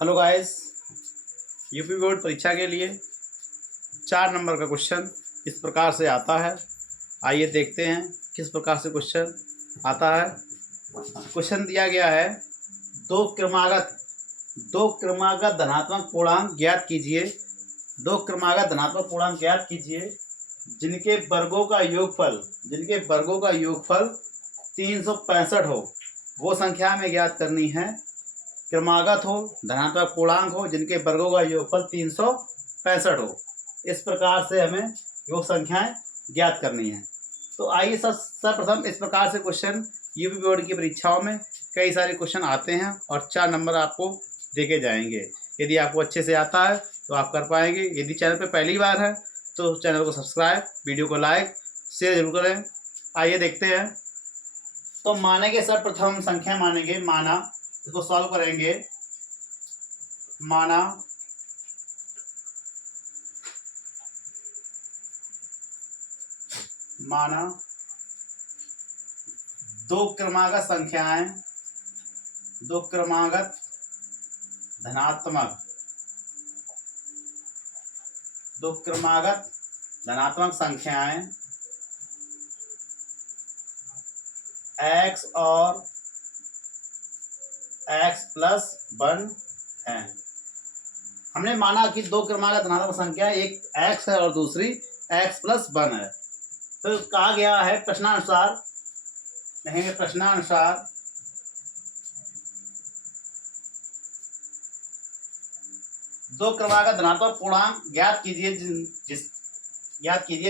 Hello guys, UP board परीक्षा के लिए 4 नंबर का क्वेश्चन इस प्रकार से आता है। आइए देखते हैं किस प्रकार से क्वेश्चन आता है। क्वेश्चन दिया गया है दो क्रमागत धनात्मक पूर्णांक ज्ञात कीजिए। दो क्रमागत धनात्मक पूर्णांक ज्ञात कीजिए जिनके वर्गों का योगफल 365 हो। वो संख्या में ज्ञात करनी है। क्रमागत हो, धनात्मक पूर्णांक हो, जिनके वर्गों का योगफल 365 हो। इस प्रकार से हमें योग संख्याएं ज्ञात करनी है। तो आइए सर्वप्रथम इस प्रकार से क्वेश्चन यूपी बोर्ड की परीक्षाओं में कई सारे क्वेश्चन आते हैं और 4 नंबर आपको देके जाएंगे। यदि आपको अच्छे से आता है तो आप कर पाएंगे। यदि चैनल पर पहली बार है तो चैनल को सब्सक्राइब, वीडियो को लाइक, शेयर जरूर करें। आइए देखते हैं। तो मानेंगे, सर्वप्रथम संख्या मानेंगे। माना, इसको सॉल्व करेंगे। माना दो क्रमागत धनात्मक संख्याएं x और x प्लस 1 है। हमने माना कि दो क्रमागत धनात्मक संख्या एक x है और दूसरी x प्लस 1 है। तो कहा गया है प्रश्नानुसार, कहेंगे प्रश्नानुसार दो क्रमागत धनात्मक पूर्णांक ज्ञात कीजिए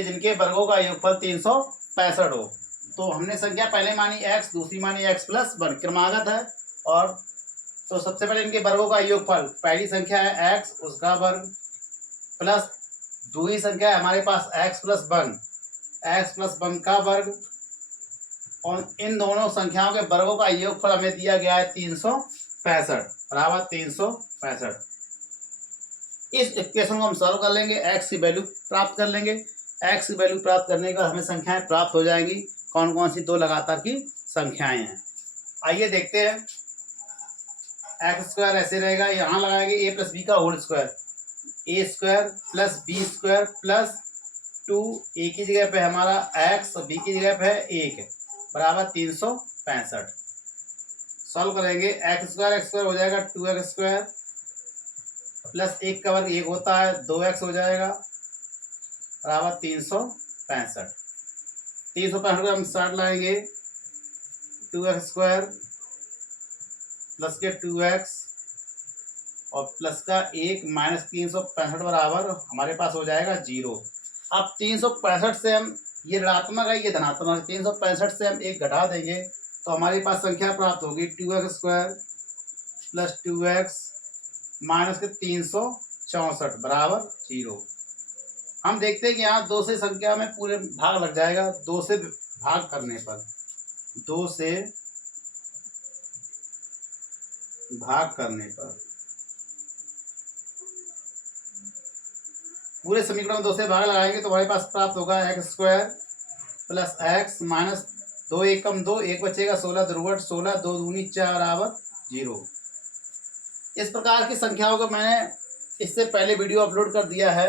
जिनके वर्गों का योगफल 365 हो। तो हमने संख्या पहले मानी x, दूसरी मानी x प्लस 1, क्रमागत है। और तो सबसे पहले इनके वर्गों का योगफल, पहली संख्या है x, उसका वर्ग प्लस दूसरी संख्या है हमारे पास x प्लस 1 का वर्ग, और इन दोनों संख्याओं के वर्गों का योगफल हमें दिया गया है 365 बराबर 365। इस इक्वेशन को हम सॉल्व कर लेंगे, x की वैल्यू प्राप्त कर लेंगे। x की वैल्यू प्राप्त करने के बाद हमें संख्याएं प्राप्त हो जाएंगी। कौन कौन सी दो लगातार की संख्याएं हैं, आइए देखते हैं। एक्स स्क्वायर ऐसे रहेगा, यहाँ लगाएंगे a प्लस बी का whole square, a square plus B square plus 2, a की जगह पे हमारा x और b की जगह पे है 1 बराबर 365। सॉल्व करेंगे, एक्स स्क्वायर हो जाएगा 2x स्क्वायर प्लस 1 का वर्ग 1 होता है, 2x हो जाएगा बराबर 365। 365 को हम साथ लाएंगे, 2x स्क्वायर प्लस के 2x और प्लस का 1 माइनस 365 बराबर हमारे पास हो जाएगा 0। अब 365 से हम, ये ऋणात्मक है ये धनात्मक है, 365 से हम 1 घटा देंगे तो हमारे पास संख्या प्राप्त होगी 2x square plus 2x minus के 364 बराबर 0। हम देखते हैं कि यहाँ 2 से संख्या में पूरे भाग लग जाएगा। 2 से भाग करने पर, 2 से भाग करने पर पूरे समीकरण में 2 से भाग लगाएंगे तो हमारे पास प्राप्त होगा x square plus x minus 2 एकम 2, 1 बचेगा, 16 दुर्गुण 16, 2 दूनी 4 बराबर 0। इस प्रकार की संख्याओं को मैंने इससे पहले वीडियो अपलोड कर दिया है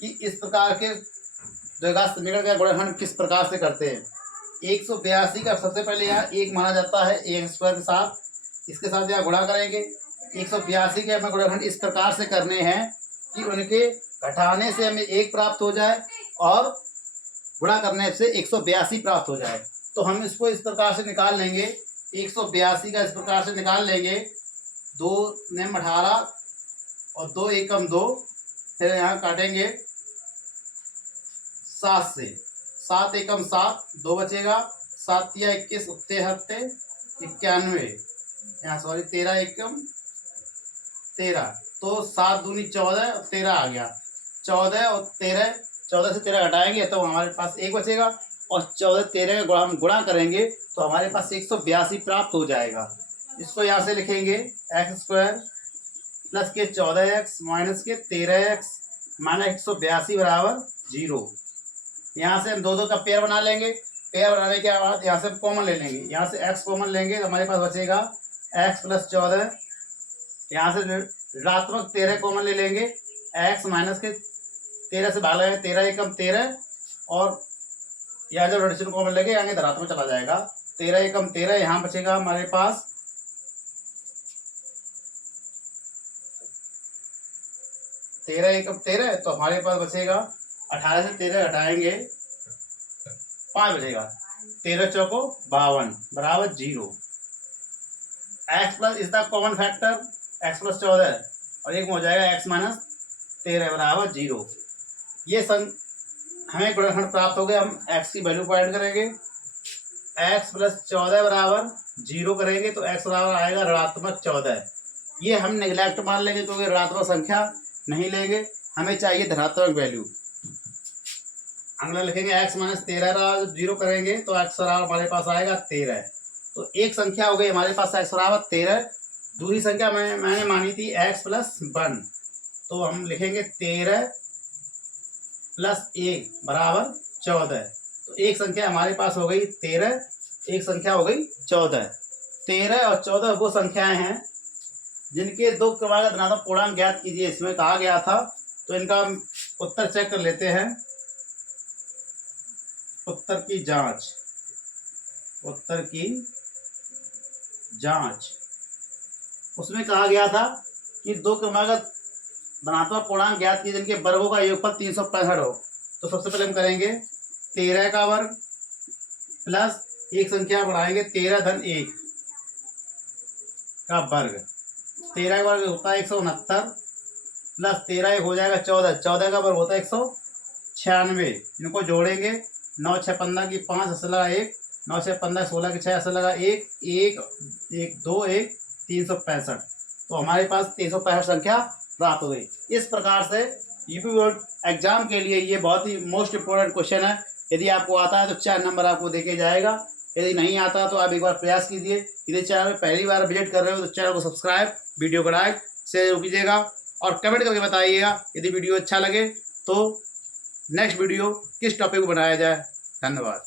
कि इस प्रकार के द्विघात समीकरण का गुणनखंड किस प्रकार से करते हैं। 182 का सबसे पहले यहाँ 1 माना जाता है x स्क्वायर के साथ, इसके साथ यहाँ गुणा करेंगे। 182 के हमें गुणनखंड इस प्रकार से करने हैं कि उनके घटाने से हमें 1 प्राप्त हो जाए और गुणा करने से 182 प्राप्त हो जाए। तो हम इसको इस प्रकार से निकाल लेंगे, 182 का इस प्रकार से निकाल लेंगे, 2 नेम 18 और 2 एकम 2, फिर यहाँ काटेंगे 7 से, 7 एकम 7, 2 बचेगा, 7 या 21 73 91, यहाँ सॉरी 13 एकम 13, तो 7 दूनी 14, 13 आ गया, 14 और 13, 14 से 13 घटाएंगे तो हमारे पास 1 बचेगा, और 14 13 का हम गुणा करेंगे तो हमारे पास 182 प्राप्त हो जाएगा। इसको यहाँ से लिखेंगे एक्स स्क्वायर प्लस के 14x माइनस के 13x माइनस 182 बराबर 0। यहाँ से हम 2 का पेयर बना लेंगे। पेयर बनाने के बाद यहाँ से कॉमन ले लेंगे, यहाँ से x कॉमन लेंगे तो हमारे पास बचेगा x प्लस 14 यहाँ से ऋणात्मक 13 कॉमन ले लेंगे, x माइनस के 13 से भाग लगाएंगे, 13 एकम 13, और यहाँ जब एडिशन कॉमन लेंगे आगे धनात्मक चला जाएगा, 13 एकम 13, यहाँ बचेगा हमारे पास 13 एकम 13, तो हमारे पास बचेगा 18 से 13 घटाएंगे 5 बचेगा, 13 चौको 52 बराबर 0। x plus is the common factor, x plus 14 और एक में हो जाएगा x माइनस 13 बराबर 0। ये हमें गुणनखंड प्राप्त हो गया। हम x की वैल्यू फाइंड करेंगे, x प्लस 14 बराबर 0 करेंगे तो x बराबर आएगा ऋणात्मक 14। ये हम नेग्लेक्ट मान लेंगे क्योंकि ऋणात्मक संख्या नहीं लेंगे, हमें चाहिए धनात्मक वैल्यू। अगला लिखेंगे x माइनस 13 बराबर 0 करेंगे तो x बराबर हमारे पास आएगा 13। तो एक संख्या हो गई हमारे पास x बराबर 13। दूसरी संख्या मैंने मानी थी x प्लस 1, तो हम लिखेंगे 13 प्लस 1 बराबर 14। तो एक संख्या हमारे पास हो गई 13, एक संख्या हो गई 14। 13 और 14 वो संख्याएं हैं जिनके दो क्रमागत धनात्मक पूर्णांक ज्ञात कीजिए, इसमें कहा गया था। तो इनका उत्तर चेक कर लेते हैं। उत्तर की जांच, उत्तर की जांच, उसमें कहा गया था कि दो क्रमागत धनात्मक पूर्णांक ज्ञात कीजिए जिनके वर्गों का योगफल 365 हो। तो सबसे पहले हम करेंगे 13 का वर्ग प्लस एक संख्या बढ़ाएंगे 13 धन 1 का वर्ग। 13 का वर्ग होता है 169 प्लस 13 एक हो जाएगा 14, 14 का वर्ग होता है 196। इनको जोड़ेंगे, 9 6 15 की 5 असर लगा 1, 9 6 15 16 की 6 असर लगा 1 1 1 2 1 365। तो हमारे पास 365 संख्या प्राप्त हो गई। इस प्रकार से यूपी बोर्ड एग्जाम के लिए ये बहुत ही मोस्ट इम्पोर्टेंट क्वेश्चन है। यदि आपको आता है तो 4 नंबर आपको देके जाएगा, यदि नहीं आता तो आप एक बार प्रयास कीजिए। यदि चैनल में पहली बार विजिट कर रहे हो तो चैनल को सब्सक्राइब, वीडियो को लाइक शेयर कीजिएगा और कमेंट करके बताइएगा यदि वीडियो अच्छा लगे तो नेक्स्ट वीडियो किस टॉपिक को बनाया जाए। धन्यवाद।